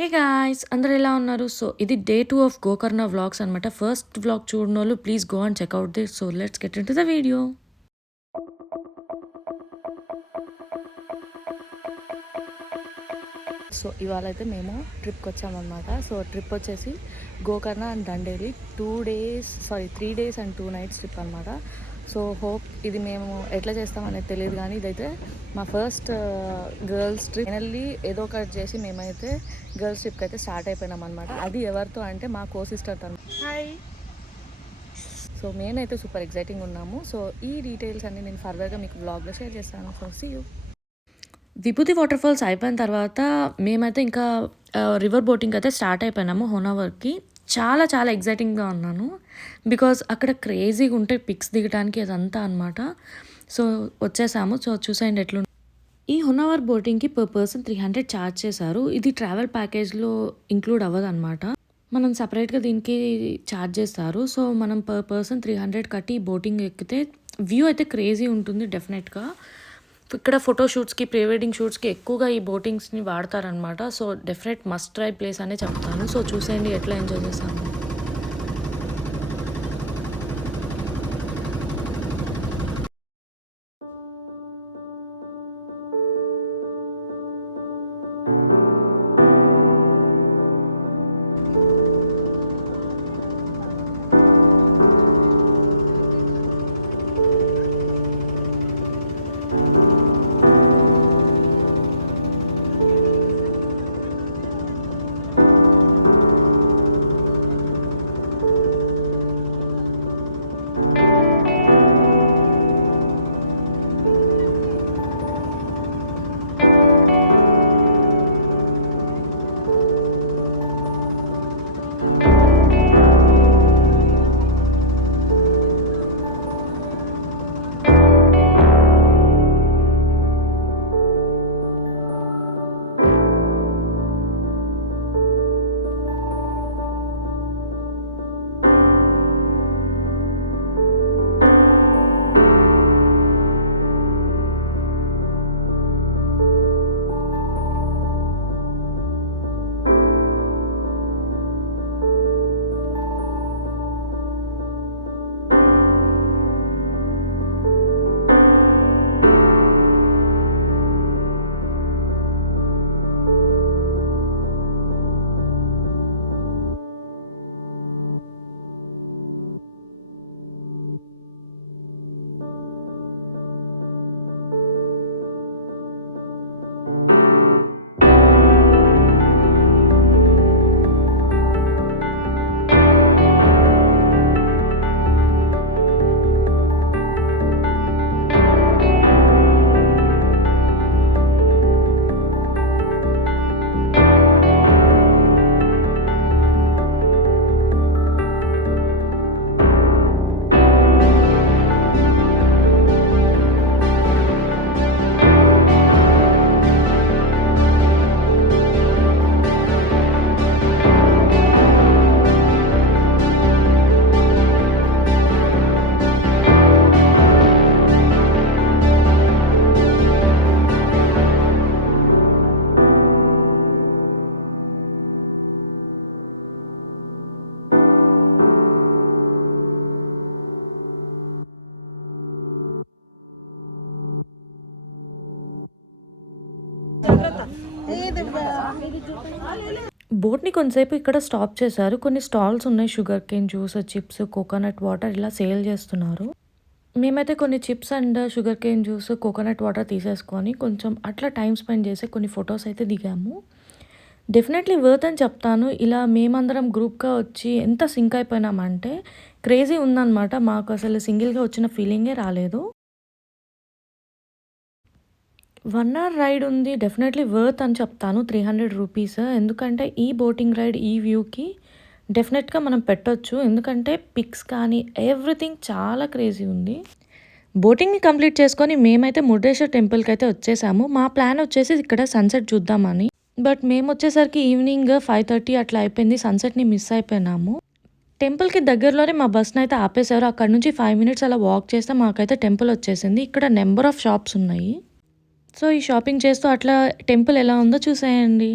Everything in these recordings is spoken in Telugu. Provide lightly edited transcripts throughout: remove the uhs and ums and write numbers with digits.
హే గాయ్స్ అందరు ఎలా ఉన్నారు? సో ఇది డే 2 ఆఫ్ గోకర్ణ వ్లాగ్స్ అనమాట. ఫస్ట్ వ్లాగ్ చూడనోళ్ళు please go and check out this. So let's get into the video. So ఇవాళ అయితే మేము ట్రిప్కి వచ్చామన్నమాట. సో ట్రిప్ వచ్చేసి Gokarna and Dandeli 3 days and 2 nights trip అనమాట. సో హోప్ ఇది మేము ఎట్లా చేస్తామనేది తెలియదు, కానీ ఇదైతే మా ఫస్ట్ గర్ల్స్ ట్రిప్. ఫైనల్లీ ఏదో ఒకటి చేసి మేమైతే గర్ల్స్ ట్రిప్కి అయితే స్టార్ట్ అయిపోయినాం అనమాట. అది ఎవరితో అంటే మా కో సిస్టర్ తను. హాయ్. సో మేమైతే సూపర్ ఎక్సైటింగ్ ఉన్నాము. సో ఈ డీటెయిల్స్ అన్ని నేను ఫర్దర్గా మీకు బ్లాగ్లో షేర్ చేస్తాను. So see you. Vibhuti waterfalls అయిపోయిన తర్వాత మేమైతే ఇంకా రివర్ బోటింగ్ అయితే స్టార్ట్ అయిపోయినాము హోనావర్కి. చాలా చాలా ఎగ్జైటింగ్గా ఉన్నాను బికాజ్ అక్కడ క్రేజీగా ఉంటే పిక్స్ దిగడానికి అదంతా అనమాట. సో వచ్చేసాము. సో చూసేయండి ఎట్లా. ఈ హోనావర్ బోటింగ్కి పర్ పర్సన్ 300 ఛార్జ్ చేశారు. ఇది ట్రావెల్ ప్యాకేజ్లో ఇంక్లూడ్ అవ్వదు అనమాట. మనం సపరేట్గా దీనికి ఛార్జ్ చేస్తారు. సో మనం పర్ పర్సన్ 300 కట్టి బోటింగ్ ఎక్కితే వ్యూ అయితే క్రేజీ ఉంటుంది డెఫినెట్గా. ఇక్కడ ఫోటోషూట్స్కి, ప్రీ వెడ్డింగ్ షూట్స్కి ఎక్కువగా ఈ బోటింగ్స్ని వాడతారనమాట. So definite must try place అనే చెప్తాను. సో చూసేయండి ఎట్లా ఎంజాయ్ చేస్తాము. బోట్ని కొంతసేపు ఇక్కడ స్టాప్ చేశారు. కొన్ని స్టాల్స్ ఉన్నాయి. Sugar cane juice, chips, coconut water ఇలా సేల్ చేస్తున్నారు. మేమైతే కొన్ని chips and sugar cane juice, coconut water తీసేసుకొని కొంచెం అట్లా టైం స్పెండ్ చేసి కొన్ని ఫొటోస్ అయితే దిగాము. డెఫినెట్లీ వర్త్ అని చెప్తాను. ఇలా మేమందరం గ్రూప్గా వచ్చి ఎంత సింక్ అయిపోయినామంటే క్రేజీ ఉందన్నమాట. మాకు అసలు సింగిల్గా వచ్చిన ఫీలింగే రాలేదు. 1 అవర్ రైడ్ ఉంది. డెఫినెట్లీ వర్త్ అని చెప్తాను 300 రూపీస్. ఎందుకంటే ఈ బోటింగ్ రైడ్ ఈ వ్యూకి డెఫినెట్గా మనం పెట్టొచ్చు. ఎందుకంటే పిక్స్ కానీ ఎవ్రీథింగ్ చాలా క్రేజీ ఉంది. బోటింగ్ని కంప్లీట్ చేసుకొని మేమైతే మురుడేశ్వర్ టెంపుల్కి అయితే వచ్చేసాము. మా ప్లాన్ వచ్చేసి ఇక్కడ సన్సెట్ చూద్దామని. బట్ మేము వచ్చేసరికి ఈవినింగ్ 5:30 అట్లా అయిపోయింది. సన్సెట్ని మిస్ అయిపోయినాము. టెంపుల్కి దగ్గరలోనే మా బస్ని అయితే ఆపేశారు. అక్కడ నుంచి 5 మినిట్స్ అలా వాక్ చేస్తే మాకైతే టెంపుల్ వచ్చేసింది. ఇక్కడ నెంబర్ ఆఫ్ షాప్స్ ఉన్నాయి. సో ఈ షాపింగ్ చేస్తూ అట్లా టెంపుల్ ఎలా ఉందో చూసేయండి.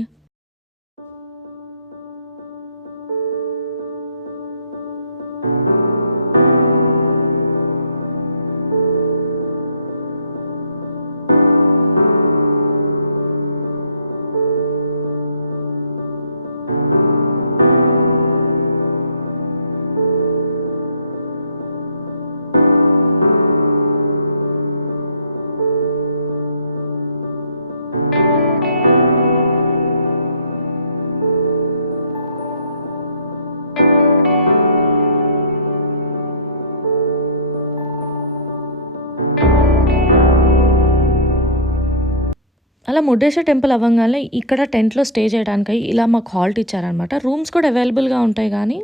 అలా మురుడేశ్వర టెంపుల్ అవ్వంగానే ఇక్కడ టెంట్‌లో స్టే చేయడానికై ఇలా మాకు హాల్ట్ ఇచ్చారనమాట. రూమ్స్ కూడా అవైలబుల్‌గా ఉంటాయి గానీ,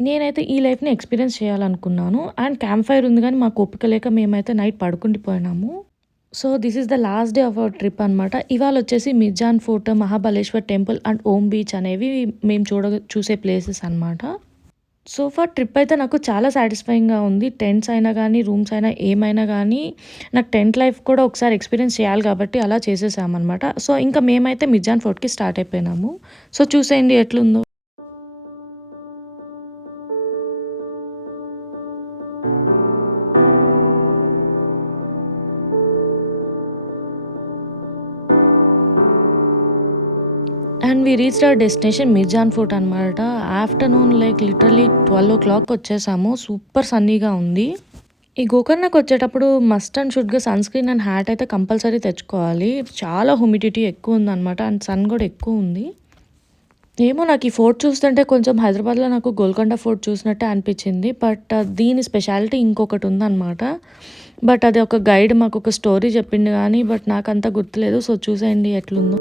నేనైతే ఈ లైఫ్‌ని ఎక్స్‌పీరియన్స్ చేయాలనుకున్నాను. అండ్ క్యాంప్ ఫైర్ ఉంది గానీ, మాకు ఓపిక లేక మేమైతే నైట్ పడుకుండిపోయినాము. So, this is the last day of our trip అనమాట. ఇవాళొచ్చేసి Mirjan fort, Mahabaleshwar temple and Om beach అనేవి మేము చూసే ప్లేసెస్ అనమాట. సో ఫార్ ట్రిప్ అయితే నాకు చాలా సాటిస్ఫైయింగ్‌గా ఉంది. టెంట్స్ అయినా గానీ, రూమ్స్ అయినా ఏమైనా గానీ, నాకు టెంట్ లైఫ్ కూడా ఒకసారి ఎక్స్‌పీరియన్స్ చేయాలి కాబట్టి అలా చేసేసామనమాట. సో, ఇంకా మేమైతే మిర్జాన్ ఫోర్ట్‌కి స్టార్ట్ అయిపోయినాము. సో, చూసేయండి ఎట్లుందో. And we reached our destination Mirjan fort అనమాట. ఆఫ్టర్‌నూన్ లైక్ లిటరల్లీ 12:00 వచ్చేసాము. సూపర్ సన్నీగా ఉంది. ఈ గోకర్ణకి వచ్చేటప్పుడు మస్ట్ అండ్ షుడ్‌గా సన్ స్క్రీన్ అండ్ హ్యాట్ అయితే కంపల్సరీ తెచ్చుకోవాలి. చాలా హ్యూమిడిటీ ఎక్కువ ఉందనమాట. అండ్ సన్ కూడా ఎక్కువ ఉంది. ఏమో నాకు ఈ ఫోర్ట్ చూస్తుంటే కొంచెం హైదరాబాద్‌లో నాకు గోల్కొండ ఫోర్ట్ చూసినట్టే అనిపించింది. బట్ దీని స్పెషాలిటీ ఇంకొకటి ఉందనమాట. బట్ అది ఒక గైడ్ మాకు ఒక స్టోరీ చెప్పిండు గానీ, బట్ నాకంత గుర్తులేదు. సో, చూసేయండి ఎట్లుందో.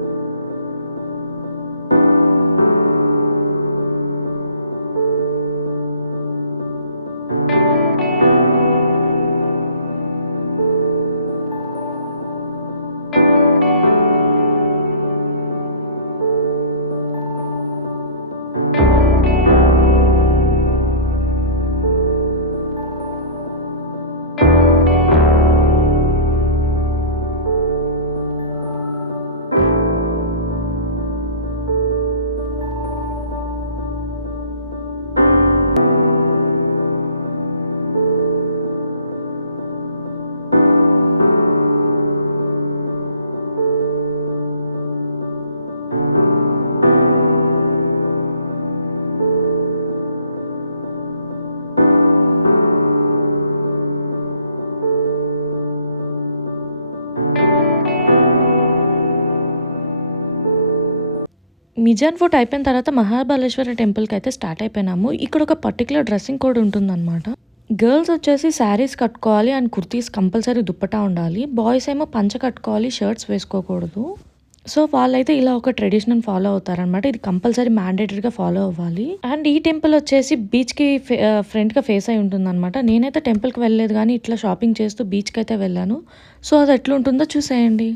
మిర్జాన్ ఫోర్ట్ అయిపోయిన తర్వాత మహాబలేశ్వర టెంపుల్‌కైతే స్టార్ట్ అయిపోయినాము. ఇక్కడ ఒక పర్టిక్యులర్ డ్రెస్సింగ్ కోడ్ ఉంటుందనమాట. గర్ల్స్ వచ్చేసి శారీస్ కట్టుకోవాలి అండ్ కుర్తీస్ కంపల్సరీ దుప్పటా ఉండాలి. బాయ్స్ ఏమో పంచ కట్టుకోవాలి, షర్ట్స్ వేసుకోకూడదు. సో, వాళ్ళైతే ఇలా ఒక ట్రెడిషనల్ ఫాలో అవుతారనమాట. ఇది కంపల్సరీ మ్యాండేటరీగా ఫాలో అవ్వాలి. అండ్ ఈ టెంపుల్ వచ్చేసి బీచ్‌కి ఫ్రంట్‌గా ఫేస్ అయి ఉంటుందనమాట. నేనైతే టెంపుల్‌కి వెళ్ళలేదు గానీ, ఇట్లా షాపింగ్ చేస్తూ బీచ్‌కైతే వెళ్ళాను. సో, అది ఎట్లుంటుందో చూసేయండి.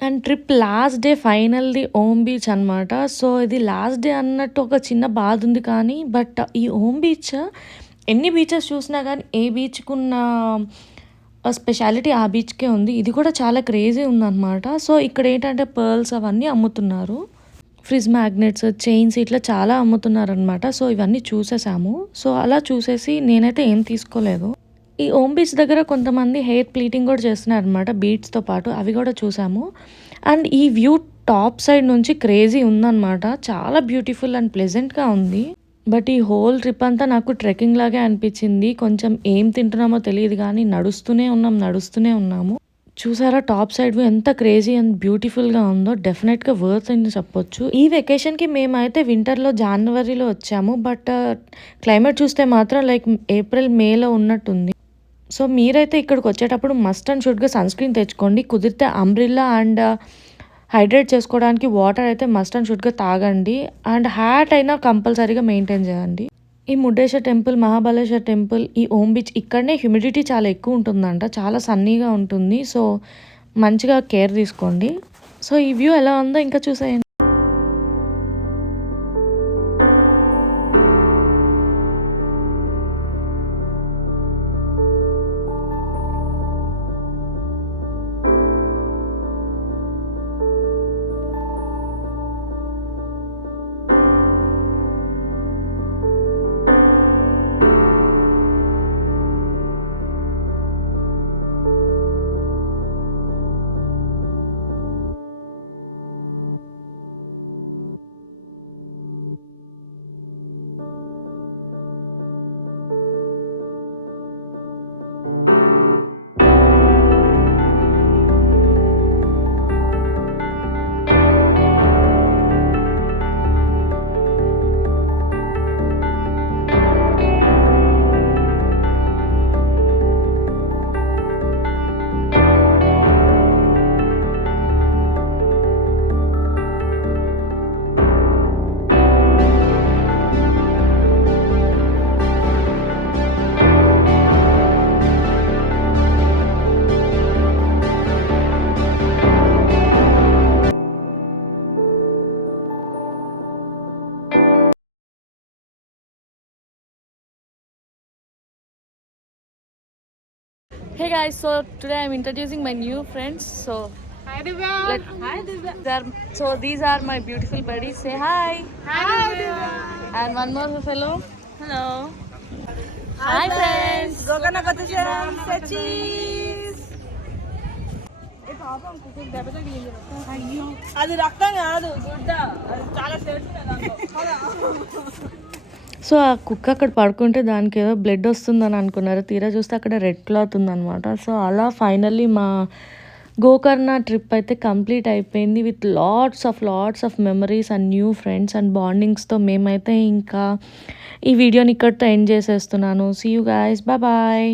అండ్ ట్రిప్ లాస్ట్ డే ఫైనల్‌ది ఓం బీచ్ అనమాట. సో, ఇది లాస్ట్ డే అన్నట్టు ఒక చిన్న బాధ ఉంది కానీ, బట్ ఈ ఓం బీచ్ ఎన్ని బీచెస్ చూసినా గానీ, ఏ బీచ్‌కున్న స్పెషాలిటీ ఆ బీచ్‌కే ఉంది. ఇది కూడా చాలా క్రేజీ ఉందనమాట. సో, ఇక్కడేంటంటే పర్ల్స్ అవన్నీ అమ్ముతున్నారు. ఫ్రిజ్ మ్యాగ్నెట్స్, చైన్స్ ఇట్లా చాలా అమ్ముతున్నారనమాట. సో, ఇవన్నీ చూసేసాము. సో, అలా చూసేసి నేనైతే ఏం తీసుకోలేదు. ఈ ఓం బీచ్ దగ్గర కొంతమంది హెయిర్ ప్లీటింగ్ కూడా చేస్తున్నారనమాట బీడ్స్‌తో పాటు. అవి కూడా చూసాము. అండ్ ఈ వ్యూ టాప్ సైడ్ నుంచి క్రేజీ ఉందనమాట. చాలా బ్యూటిఫుల్ అండ్ ప్లెజెంట్‌గా ఉంది. బట్ ఈ హోల్ ట్రిప్ అంతా నాకు ట్రెక్కింగ్ లాగే అనిపించింది. కొంచెం ఏం తింటున్నామో తెలీదు గానీ నడుస్తూనే ఉన్నాము. చూసారా టాప్ సైడ్ వ్యూ ఎంత క్రేజీ అండ్ బ్యూటిఫుల్‌గా ఉందో. డెఫినెట్‌గా వర్త్ అని చెప్పొచ్చు. ఈ వెకేషన్‌కి మేమైతే వింటర్‌లో జాన్వరిలో వచ్చాము. బట్ క్లైమేట్ చూస్తే మాత్రం లైక్ ఏప్రిల్, మేలో ఉన్నట్టుంది. సో, మీరైతే ఇక్కడికొచ్చేటప్పుడు మస్ట్ అండ్ షుడ్‌గా సన్ స్క్రీన్ తెచ్చుకోండి. కుదిరితే అంబ్రెల్లా అండ్ హైడ్రేట్ చేసుకోవడానికి వాటర్ అయితే మస్ట్ అండ్ షుడ్‌గా తాగండి. అండ్ హ్యాట్ అయినా కంపల్సరీగా మెయింటైన్ చేయండి. ఈ మురుడేశ్వర్ టెంపుల్, మహాబలేశ్వర్ టెంపుల్, ఈ ఓం బీచ్ ఇక్కడనే హ్యూమిడిటీ చాలా ఎక్కువ ఉంటుందంట. చాలా సన్నీగా ఉంటుంది. సో, మంచిగా కేర్ తీసుకోండి. సో, ఈ వ్యూ ఎలా ఉందో ఇంకా చూసేయండి. Hey guys, so today I'm introducing my new friends. So Hi Divya. hi Divya. So these are my beautiful buddies. Say hi. Hi Divya. And one more fellow. Hello. Hi friends. Gokana Kotasam cheese. అది రక్తం కాదు గుడ్డ అది చాలా సో ఆ కుక్క అక్కడ పడుకుంటే దానికి ఏదో బ్లడ్ వస్తుందని అనుకున్నారు. తీరా చూస్తే అక్కడ రెడ్ క్లాత్ ఉందన్నమాట. సో అలా ఫైనల్లీ మా గోకర్ణ ట్రిప్ అయితే కంప్లీట్ అయిపోయింది with lots of memories and new friends and బాండింగ్స్తో. మేమైతే ఇంకా ఈ వీడియోని ఇక్కడితో ఎండ్ చేసేస్తున్నాను. See you guys, bye.